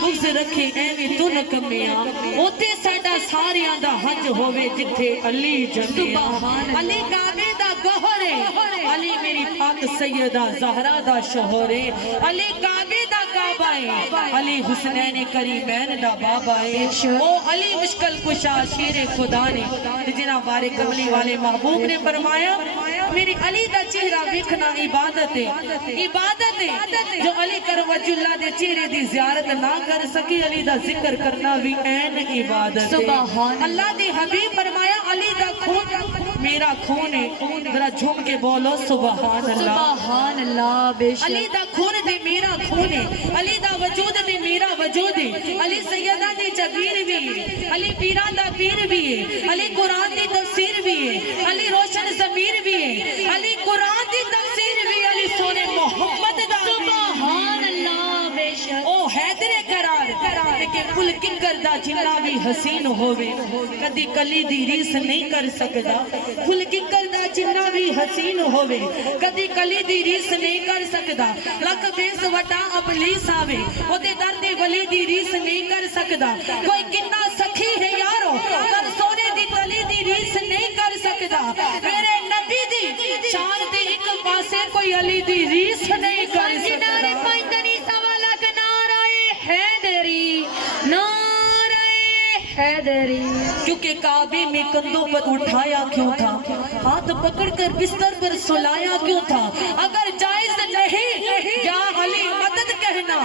بغض رکھے ایویں تو نہ کمیا اوتے ساڈا ساریاں دا حج ہووے جتھے علی جمیا علی کعبے دا گوہر ہے علی میری پاک سیدہ زہرا دا شوہر ہے علی کعبے دا کعبہ ہے علی حسنین کریمین دا بابا ہے او علی مشکل کشا شیر خدا نے جنہ بارے کملی والے محبوب نے فرمایا میری علی دا چہرہ ویکھنا عبادت ہے جو علی کرم اللہ دے چہرے دی زیارت نہ کر سکی علی دا ذکر کرنا بھی عین عبادت ہے اللہ دی حبیب فرمایا علی دا خون میرا خون ہے ذرا جھوم کے بولو سبحان اللہ بے شک علی دا خون دے میرا خون ہے علی دا وجود دے میرا وجود ہے علی سیدہ دی جگیر بھی ہے علی پیران دا پیر بھی ہے علی قرآن دی تفسیر بھی ہے علی روشن ضمیر بھی ہے علی قرآن دی تفسیر بھی علی سونے محمد دا سبحان اللہ بے شک او حیدر قرار کہ پل کنکر دا جنہ بھی حسین ہووے کدی کلی دی ریس نہیں کر سکدا پل کنکر دا جنہ بھی حسین ہووے کدی کلی دی ریس نہیں کر سکدا لک بیس وٹا ابلیس آوے او دے درد ولی دی ریس نہیں کر سکدا کوئی کنا سکھی ہے یارو تر سونے دی تلی دی ریس نہیں کر سکدا میرے نبی دی شان دے ایک پاسے کوئی علی دی ریس نہیں کر سکدا کیونکہ کعبے میں کندھوں پر اٹھایا کیوں تھا ہاتھ پکڑ کر بستر پر سلایا کیوں تھا اگر جائز نہیں یا علی مدد کہنا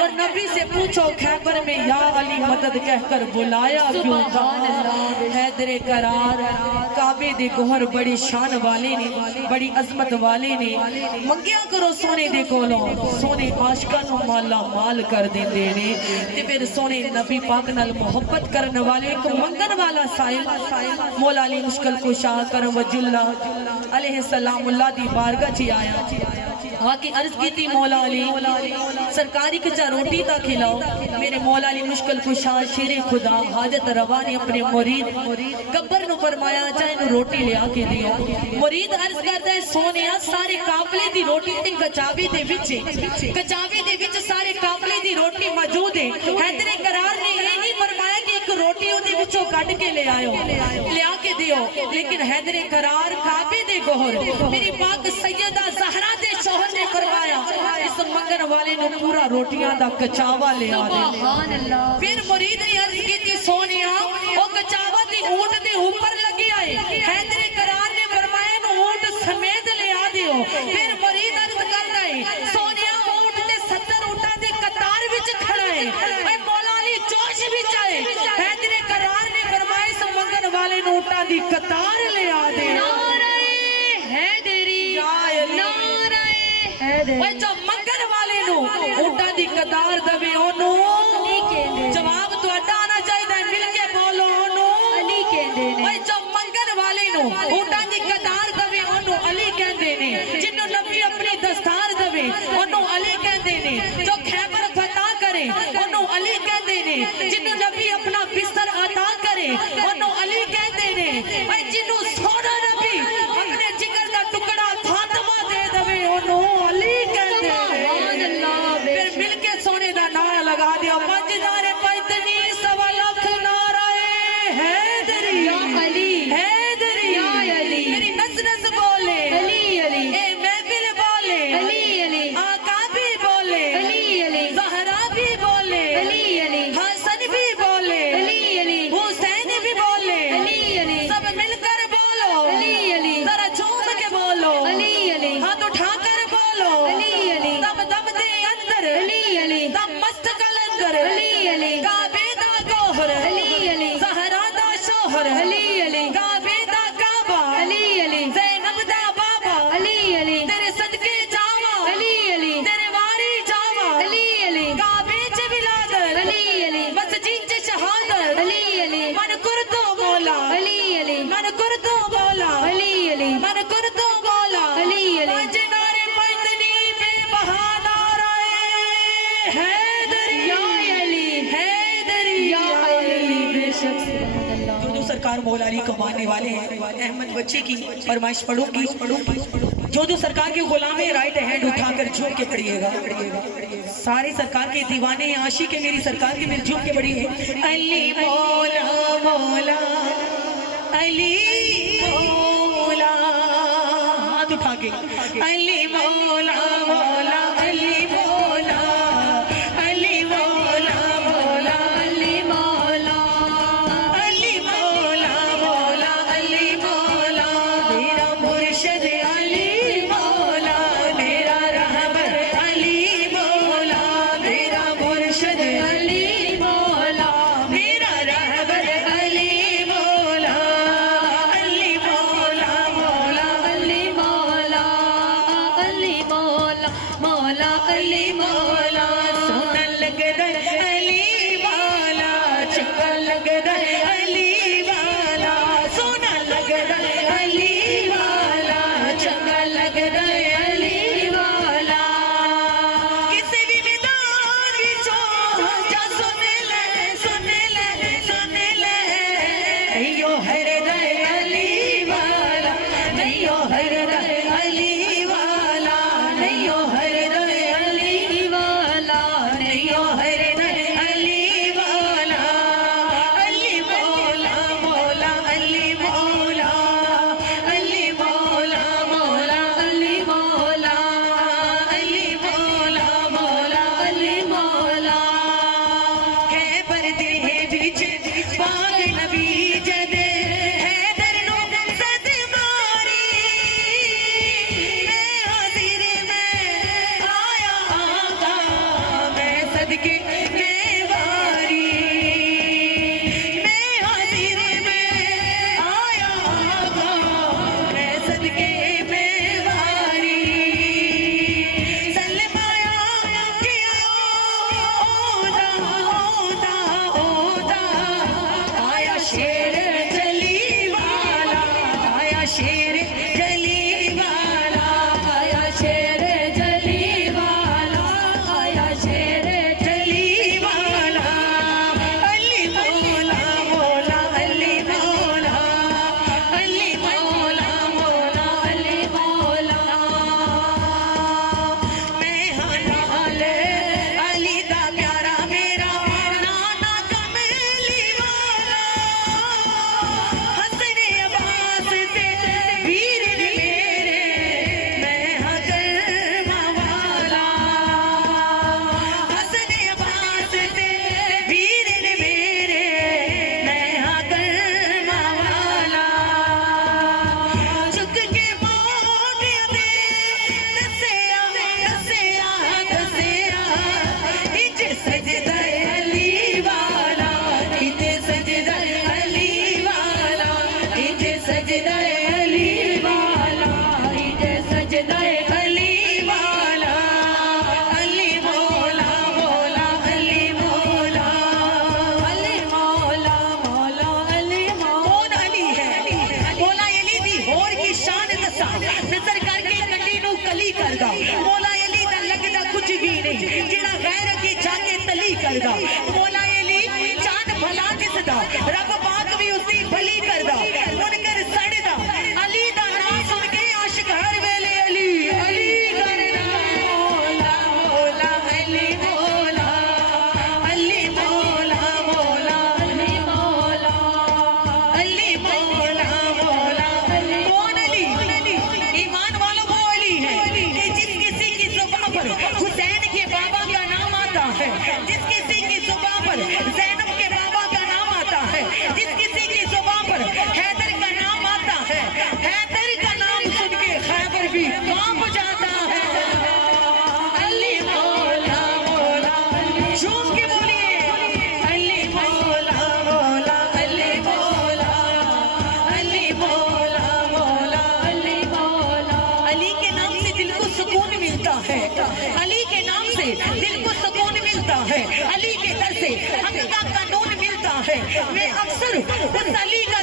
اور نبی سے پوچھو خیبر میں یا علی مدد کہہ کر بلایا کیوں تھا حیدر قرار کعبے دے گوہر بڑی شان والے نے بڑی عظمت والے نے منگیا کرو سونے دے کولو سونے عاشقاں نو مالا مال کر دیندے نے تے پھر سونے نبی پاک نال محبت کرن والے ایک منگن والا سائل مولا علی مشکل کشا کرم وجہ اللہ علیہ السلام اللہ دی بارگاہ چی آیا آکے عرض کی تھی مولا علی سرکاری کچا روٹی تا کھلاؤ میرے مولا علی مشکل کشا شیر خدا حاجت روا نے اپنے مرید گبر نو فرمایا چاہے نو روٹی لے آکے دیا مرید عرض کرتا ہے سونیا سارے قافلے دی روٹی تے کچاوی دے وچ سارے قافلے دی روٹی موجود ہے حیدر قرار نے یہ نہیں فرمایا کہ ایک روٹی دے وچوں کٹ کے لے آئے لے آکے دیو لیکن حیدر قرار کعبے دے گوہر میری پاک سیدہ زہرا دے شوہر نے فرمایا اس منگن والے نے پورا روٹیاں دا کچاوا لے آدے پھر مرید نے عرض کی تھی سونیا وہ کچاوا دی اونٹ دے اوپر لگی آئے حیدر قرار نے فرمایا نو اونٹ سمیت لے آدے ہو پھر مرید عرض کر رہے سونیا اونٹ دے 70 اونٹا دے قطار وچ کھڑا ہے اے مولا علی جوش بھی چاہے حیدر قرار نے فرمایا اس منگن والے نو اونٹا دی قطار لے آدے اوے جو منگن والے نو اونٹا دی قطار دوے اونو جواب تو اڈا آنا چاہیے دے مل کے بولو اونو اوے جو منگن والے نو اونٹا دی قطار دوے اونو علی کہندے نے جنہوں نبی اپنی دستار دوے اونو علی کہندے نے جو خیبر فتح کرے اونو علی کہندے نے جنہوں نبی اپنا بستر عطا کرے اونو علی کہندے نے اوے جنہوں سونا نبی اپنے جگر دا ٹکڑا فاطمہ دے دوے اونو علی کہندے پھر مل کے سونے دا نعرہ لگا دیا مجدار پیتنی سوا لکھ نعرہ حیدری یا علی حیدری یا علی میری نس نس بولے علی علی اے محفل بولے علی علی آقا بھی بولے علی علی زہرا بھی بولے علی علی حسن بھی بولے علی علی حسین بھی بولے علی علی سب مل کر بولو علی علی ذرا جھوم کے بولو علی علی ہاتھ اٹھا کر بولو علی علی دم دم دے اندر علی علی دم مست کلندر علی علی کعبے دا گوہر علی علی زہرا دا شوہر علی علی کعبے دا کعبہ علی علی زینب دا بابا علی علی تیرے صدقے جاوا علی علی تیرے واری جاوا علی علی کعبے چ ولادت علی علی مسجد چ شہادت علی علی من کردو مولا علی علی من کردو مولا علی علی من کردو مولا علی علی جنار پیتنی بے بہانا رائے حیدری یا علی حیدری یا علی بے شک جو سرکار مولا علی کو ماننے والے ہیں احمد بچے کی فرمائش پڑھو کی جو سرکار کے غلام ہیں رائٹ ہینڈ اٹھا کر جھوم کے پڑھیے گا سارے سرکار کے دیوانے ہیں، عاشق ہے میری سرکار کی، میری جھوم کے بڑی ہے. علی مولا مولا علی مولا، ہاتھ اٹھا کے علی مولا مولا علی مولا علی مولا مولا علی مولا علی مولا مولا علی مولا، میرا مرشد علی مولا، میرا رہبر علی مولا، میرا مرشد علی مولا، میرا رہبر علی مولا علی مولا مولا علی مولا علی مولا مولا علی مولا، سونا لگدا علی والا، چنگا لگدا علی والا، سونا لگدا علی والا، چنگا لگدا علی والا. کسی بھی میدان وچوں جا سن لے سن لے سن لے، ایو ہردا علی والا، ایو ہردا علی والا، ایو ہردا علی والا، ایو ہردا علی والا، علی مولا مولا علی مولا علی مولا مولا علی مولا علی مولا مولا علی مولا. ہے پردے وچ باغ نبی جد حیدر نو صد ماری، میں حاضر میں آیا آقا، میں صدقے میں واری، میں حاضر میں آیا آقا، میں صدقے میں واری. سلمایا کیا اودا اودا اودا، آیا شیر جلی والا، آیا شیر جلی والا، آیا شیر جلی والا، آیا شیر جلی والا، علی مولا مولا علی مولا علی مولا مولا علی مولا. میں ہاں نال علی دا پیارا میرا نانا کملی والا، حسن عباس تے ویر نے میرے، میں ہاں کرما والا، حسن عباس تے ویر نے میرے، میں ہاں کرما والا. جھک کے موڈیاں تے دسیا دسیا دسیا، اج سجدہ علی والا، اج سجدہ علی والا، اج سجدہ علی والا، اج سجدہ علی والا، علی مولا مولا علی مولا علی مولا مولا علی مولا. کون علی ہے؟ مولا علی دی ہور کی شان دسا، نظر کر کے کنڈی نو کلی کردا، مولا علی دا لگدا کچھ بھی نہیں، جڑا غیر کی جا کے تلی کردا. مولا علی چاند بھلا دسدا، رب پاک بھی اسی بھلی کردا، منکر سڑدا، علی دا نام سن کے عاشق ہر ویلے علی علی کردا. مولا مولا علی مولا علی مولا مولا علی مولا علی مولا مولا. کون علی؟ ایمان والوں وہ علی ہے کہ جس کسی کی زبان پر حسین کے بابا کا نام آتا ہے، جس کسی کی زبان پر زینب کے بابا کا نام آتا ہے، جس کسی کی زبان پر حیدر کا نام آتا ہے، حیدر کا نام سن کے خیبر بھی کانپ جاتا ہے. علی مولا مولا جھوم کے بولیے علی مولا مولا علی مولا علی مولا مولا علی مولا. علی کے نام سے دل کو سکون ملتا ہے، علی کے نام سے دل کو سکون ملتا ہے، علی کے در سے حق کا قانون ملتا ہے. میں اکثر اس علی کا